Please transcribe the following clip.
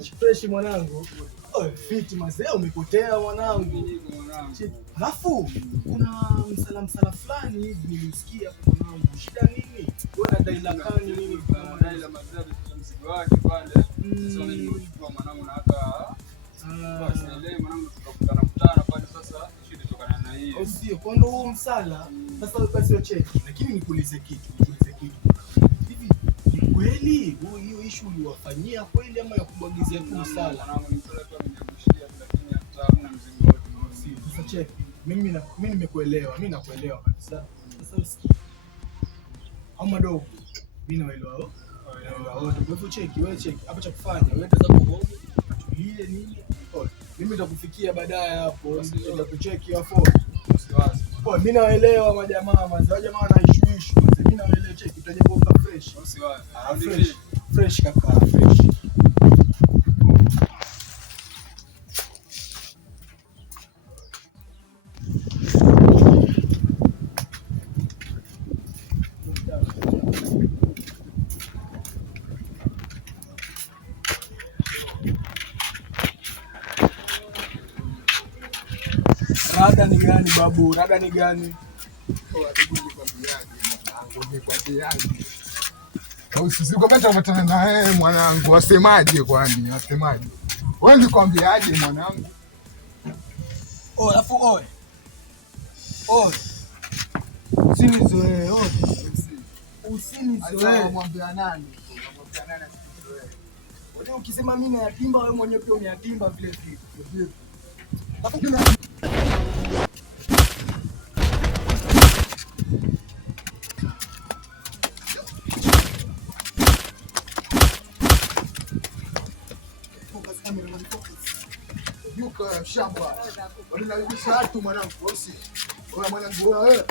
Fresh mwanangu. Fiti mazee, umepotea mwanangu. Alafu kuna msala fulani hivi nilisikia mwanangu. Shida nini? Wewe unadai lakani nini? Unadai la mazee ya mzigo wake pale. Sasa mimi nimechukua mwanangu na hata basi leo mwanangu tukakutana pale sasa shida tokana na hiyo. Sio kwa ndo huo msala. Sasa basi cheki. Lakini nikuulize kitu. Hivi ni kweli hiyo issue uliwafanyia kweli ama ya kubagizia tu msala? Mwanangu ni msala tu amenyabushia lakini hata hamna mzigo wote. Sasa cheki. Mimi nimekuelewa. Mimi nakuelewa kabisa. Sasa usikie. Au madogo. Mimi naelewa. Kwa hivyo cheki, wewe cheki. Hapa cha kufanya, wewe tazama bogo, tulie nini? Mimi nitakufikia baadaye hapo, nitakucheki hapo. Usiwazi. Mimi naelewa majamaa, jamaa wana issue. Mimi naelewa cheki, utajenga fresh. Usiwazi. Fresh kaka, fresh. Rada ni gani babu? Rada ni gani? Usikwambia naye mwanangu, wasemaje kwani? Wasemaje? Wewe nikwambiaje mwanangu? Alafu usinizoee, usinizoee. Mwambia nani? Wewe ukisema mimi na yatimba, wewe mwenyewe pia umeyatimba vile vile. Yuko shamba. Wanaibisha watu mwanangu, wewe mwanangu wewe.